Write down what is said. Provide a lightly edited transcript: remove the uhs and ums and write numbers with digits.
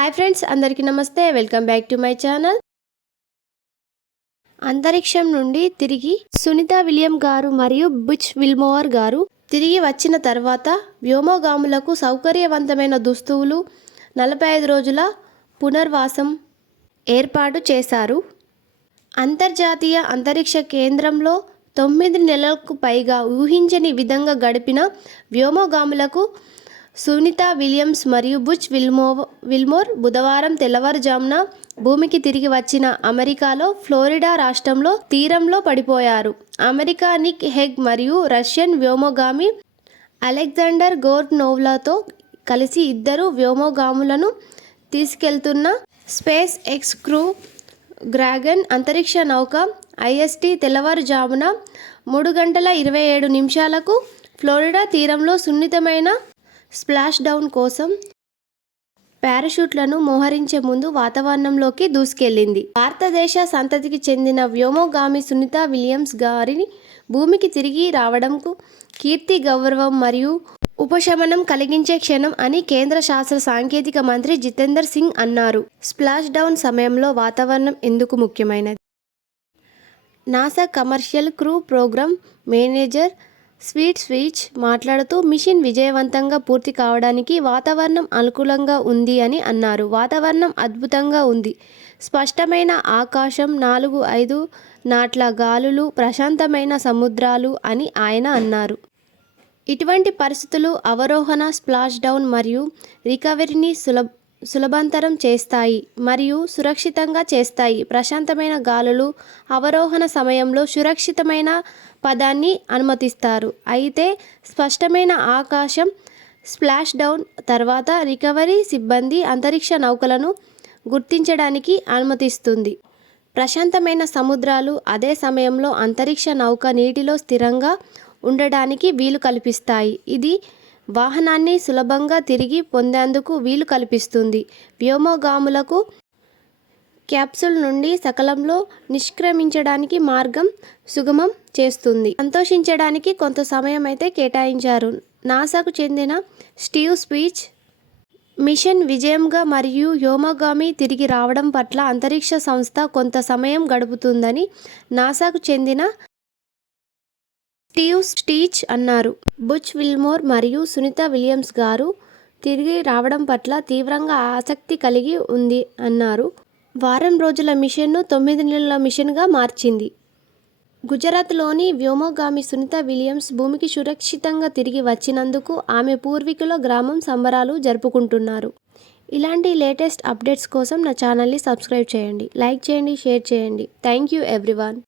Hi friends, అందరికీ నమస్తే. Welcome back to my channel. అంతరిక్షం నుండి తిరిగి సునీత విలియం గారు మరియు బుచ్ విల్మోర్ గారు తిరిగి వచ్చిన తర్వాత వ్యోమగాములకు సౌకర్యవంతమైన దుస్తువులు 45 రోజుల పునర్వాసం ఏర్పాటు చేశారు. అంతర్జాతీయ అంతరిక్ష కేంద్రంలో 9 నెలలకు పైగా ఊహించని విధంగా గడిపిన వ్యోమగాములకు సునీత విలియమ్స్ మరియు బుచ్ విల్మోర్ బుధవారం తెల్లవారుజామున భూమికి తిరిగి వచ్చిన అమెరికాలో ఫ్లోరిడా రాష్ట్రంలో తీరంలో పడిపోయారు. అమెరికా నిక్ హెగ్ మరియు రష్యన్ వ్యోమగామి అలెగ్జాండర్ గోర్నోవ్లతో కలిసి ఇద్దరు వ్యోమగాములను తీసుకెళ్తున్న స్పేస్ ఎక్స్ క్రూ డ్రాగన్ అంతరిక్ష నౌక ఐఎస్టీ తెల్లవారుజామున 3:27 ఫ్లోరిడా తీరంలో సున్నితమైన స్ప్లాష్ డౌన్ కోసం పారాషూట్లను మోహరించే ముందు వాతావరణంలోకి దూసుకెళ్లింది. భారతదేశ సంతతికి చెందిన వ్యోమగామి సునీత విలియమ్స్ గారిని భూమికి తిరిగి రావడంకు కీర్తి, గౌరవం మరియు ఉపశమనం కలిగించే క్షణం అని కేంద్ర శాస్త్ర సాంకేతిక మంత్రి జితేందర్ సింగ్ అన్నారు. స్ప్లాష్ డౌన్ సమయంలో వాతావరణం ఎందుకు ముఖ్యమైనది? NASA commercial crew program manager స్వీచ్ మాట్లాడుతూ మిషన్ విజయవంతంగా పూర్తి కావడానికి వాతావరణం అనుకూలంగా ఉంది అని అన్నారు. వాతావరణం అద్భుతంగా ఉంది. స్పష్టమైన ఆకాశం, 4-5 నాట్ల గాలులు, ప్రశాంతమైన సముద్రాలు అని ఆయన అన్నారు. ఇటువంటి పరిస్థితులు అవరోహణ, స్ప్లాష్ డౌన్ మరియు రికవరీని సులభతరం చేస్తాయి మరియు సురక్షితంగా చేస్తాయి. ప్రశాంతమైన గాలులు అవరోహణ సమయంలో సురక్షితమైన పదాన్ని అనుమతిస్తారు. అయితే స్పష్టమైన ఆకాశం స్ప్లాష్ డౌన్ తర్వాత రికవరీ సిబ్బంది అంతరిక్ష నౌకలను గుర్తించడానికి అనుమతిస్తుంది. ప్రశాంతమైన సముద్రాలు అదే సమయంలో అంతరిక్ష నౌక నీటిలో స్థిరంగా ఉండడానికి వీలు కల్పిస్తాయి. ఇది వాహనాన్ని సులభంగా తిరిగి పొందేందుకు వీలు కల్పిస్తుంది. వ్యోమగాములకు క్యాప్సూల్ నుండి సకాలంలో నిష్క్రమించడానికి మార్గం సుగమం చేస్తుంది. సంతోషించడానికి కొంత సమయం అయితే కేటాయించారు. నాసాకు చెందిన స్టీవ్ స్పీచ్ మిషన్ విజయంగా మరియు వ్యోమగామి తిరిగి రావడం పట్ల అంతరిక్ష సంస్థ కొంత సమయం గడుపుతుందని నాసాకు చెందిన స్టీవ్ స్టీచ్ అన్నారు. బుచ్ విల్మోర్ మరియు సునీత విలియమ్స్ గారు తిరిగి రావడం పట్ల తీవ్రంగా ఆసక్తి కలిగి ఉంది అన్నారు. వారం రోజుల మిషన్ను 9 నెలల మిషన్గా మార్చింది. గుజరాత్లోని వ్యోమగామి సునీత విలియమ్స్ భూమికి సురక్షితంగా తిరిగి వచ్చినందుకు ఆమె పూర్వీకుల గ్రామం సంబరాలు జరుపుకుంటున్నారు. ఇలాంటి లేటెస్ట్ అప్డేట్స్ కోసం నా ఛానల్ని సబ్స్క్రైబ్ చేయండి, లైక్ చేయండి, షేర్ చేయండి. Thank you everyone.